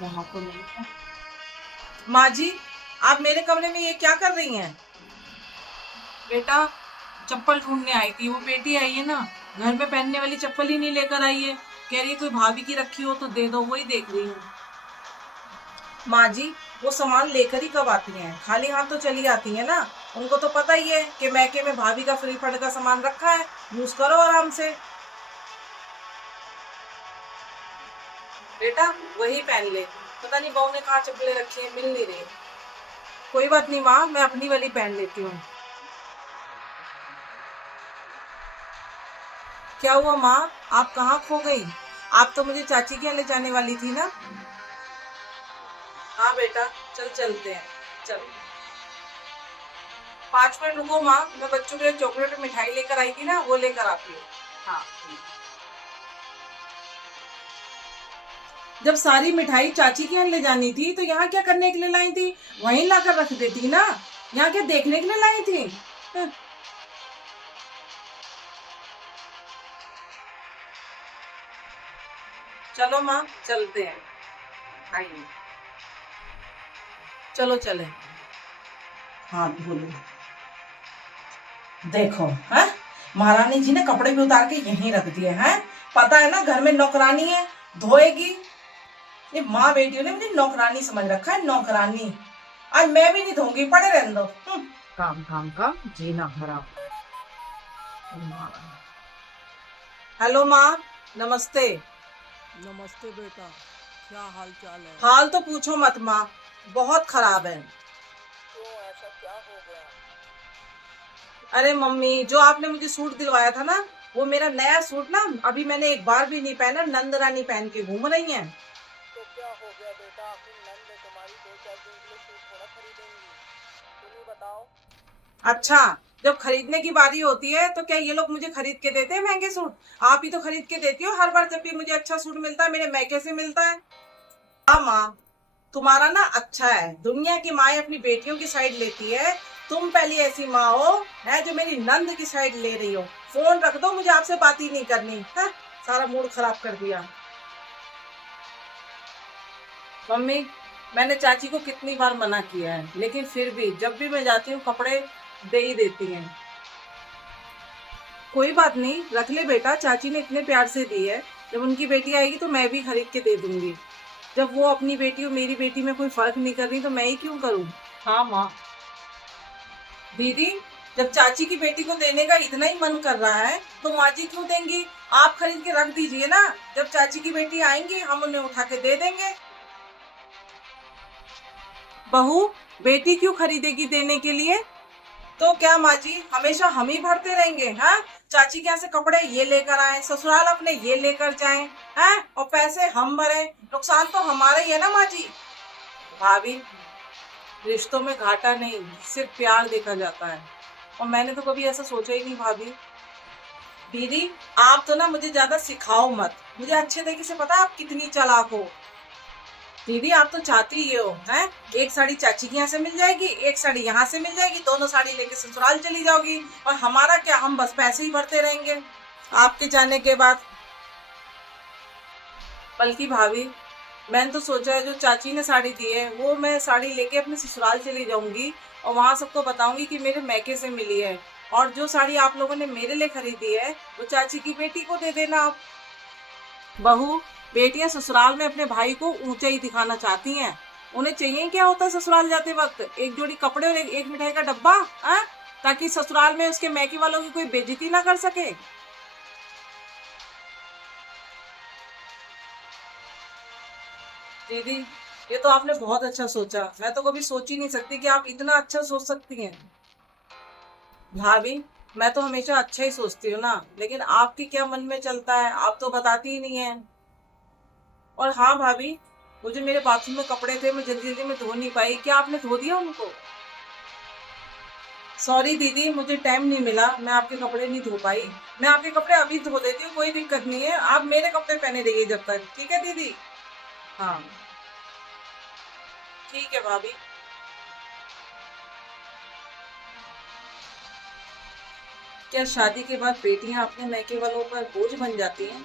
वहां तो नहीं है। माँ जी, आप मेरे कमरे में ये क्या कर रही हैं? बेटा, चप्पल ढूंढने आई थी। वो बेटी आई है ना, घर में पहनने वाली चप्पल ही नहीं लेकर आई है। कह रही है कोई भाभी की रखी हो तो दे दो, वही देख रही हूँ। माँ जी, वो सामान लेकर ही कब आती हैं? खाली हाथ तो चली आती है ना। उनको तो पता ही है कि मैके में भाभी का फ्री फंड का सामान रखा है, यूज करो आराम से। बेटा, वही पहन ले। पता नहीं बहू ने कहाँ चप्पलें रखी है, मिल नहीं रही। कोई बात नहीं माँ, मैं अपनी वाली पहन लेती हूँ। क्या हुआ माँ, आप कहाँ खो गई? आप तो मुझे चाची के यहाँ ले जाने वाली थी ना। हाँ बेटा, चल चलते हैं। चल 5 मिनट रुको माँ, मैं बच्चों के लिए चॉकलेट और मिठाई लेकर आई थी ना, वो लेकर आती हूँ। हाँ। जब सारी मिठाई चाची के यहाँ ले जानी थी तो यहाँ क्या करने के लिए लाई थी? वहीं लाकर रख देती ना। यहाँ क्या देखने के लिए लाई थी? हं। चलो माँ, चलते हैं। आइए, चलो चले। हाथ धो। देखो है, महारानी जी ने कपड़े भी उतार के यहीं रख दिए हैं। पता है ना घर में नौकरानी है, धोएगी। ये माँ बेटियों ने मुझे नौकरानी समझ रखा है, नौकरानी। आज मैं भी नहीं धोऊंगी, पड़े रहने दो। काम काम का जीना खराब। हेलो माँ, नमस्ते। नमस्ते बेटा, क्या हाल चाल है? हाल तो पूछो मत माँ, बहुत खराब है। क्यों, ऐसा क्या हो गया? अरे मम्मी, जो आपने मुझे सूट दिलवाया था ना, वो मेरा नया सूट ना अभी मैंने एक बार भी नहीं पहना। नंद रानी पहन के घूम रही हैं। तो क्या हो गया बेटा, आखिर नंद तुम्हारी 2-4 दिन के लिए सूट थोड़ा खरीदेंगी। तुम ही बताओ। अच्छा, जब खरीदने की बारी होती है तो क्या ये लोग मुझे खरीद के देते हैं महंगे सूट? आप ही तो खरीद के देती हो हर बार। जब भी मुझे अच्छा सूट मिलता है, मेरे मैके से मिलता है। हाँ माँ, तुम्हारा ना अच्छा है। दुनिया की माएं अपनी बेटियों की साइड लेती है। तुम पहली ऐसी माँ हो है जो मेरी नंद की साइड ले रही हो। फोन रख दो, मुझे आपसे बात ही नहीं करनी है। सारा मूड खराब कर दिया। मम्मी, मैंने चाची को कितनी बार मना किया है, लेकिन फिर भी जब भी मैं जाती हूँ कपड़े दे ही देती हैं। कोई बात नहीं, रख ले बेटा, चाची ने इतने प्यार से दी है। जब उनकी बेटी आएगी तो मैं भी खरीद के दे दूंगी। जब वो अपनी बेटी और मेरी बेटी में कोई फर्क नहीं कर रही तो मैं ही क्यों करूं? हाँ माँ। दीदी, जब चाची की बेटी को देने का इतना ही मन कर रहा है तो माँ जी क्यों देंगी? आप खरीद के रख दीजिए ना। जब चाची की बेटी आएंगी हम उन्हें उठा के दे देंगे। बहू, बेटी क्यों खरीदेगी देने के लिए? तो क्या माँ जी, हमेशा हम ही भरते रहेंगे? हाँ, चाची के यहाँ से कपड़े ये लेकर आए, ससुराल अपने ये लेकर जाएं, हैं, और पैसे हम भरे। नुकसान तो हमारा ही है ना माँ जी। भाभी, रिश्तों में घाटा नहीं, सिर्फ प्यार देखा जाता है। और मैंने तो कभी ऐसा सोचा ही नहीं भाभी। दीदी, आप तो ना मुझे ज्यादा सिखाओ मत। मुझे अच्छे तरीके से पता है आप कितनी चालाक हो। दीदी, आप तो चाहती ही हो, हैं? एक साड़ी चाची के यहाँ से मिल जाएगी, एक साड़ी यहाँ से मिल जाएगी, दोनों साड़ी लेके ससुराल चली जाओगी। और हमारा क्या, हम बस पैसे ही भरते रहेंगे आपके जाने के बाद। बल्कि भाभी, मैंने तो सोचा है जो चाची ने साड़ी दी है वो मैं साड़ी लेके अपने ससुराल चली जाऊंगी और वहां सबको बताऊंगी कि मेरे मैके से मिली है। और जो साड़ी आप लोगों ने मेरे लिए खरीदी है वो चाची की बेटी को दे देना आप। बहू, बेटियां ससुराल में अपने भाई को ऊंचा ही दिखाना चाहती हैं। उन्हें चाहिए क्या होता है ससुराल जाते वक्त? एक जोड़ी कपड़े और एक मिठाई का डब्बा, हाँ? ताकि ससुराल में उसके मैके वालों की कोई बेइज्जती ना कर सके। दीदी, ये तो आपने बहुत अच्छा सोचा। मैं तो कभी सोच ही नहीं सकती कि आप इतना अच्छा सोच सकती हैं। भाभी, मैं तो हमेशा अच्छा ही सोचती हूँ ना, लेकिन आपके क्या मन में चलता है आप तो बताती ही नहीं है। और हाँ भाभी, वो जो मेरे बाथरूम में कपड़े थे मैं जल्दी जल्दी में धो नहीं पाई, क्या आपने धो दिया उनको? सॉरी दीदी, मुझे टाइम नहीं मिला, मैं आपके कपड़े नहीं धो पाई। मैं आपके कपड़े अभी धो देती हूँ, कोई दिक्कत नहीं है। आप मेरे कपड़े पहने रहिए जब तक, ठीक है दीदी? हाँ, ठीक है भाभी। क्या शादी के बाद बेटियां अपने मैके वालों पर बोझ बन जाती हैं?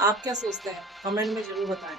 आप क्या सोचते हैं? कमेंट में जरूर बताएं।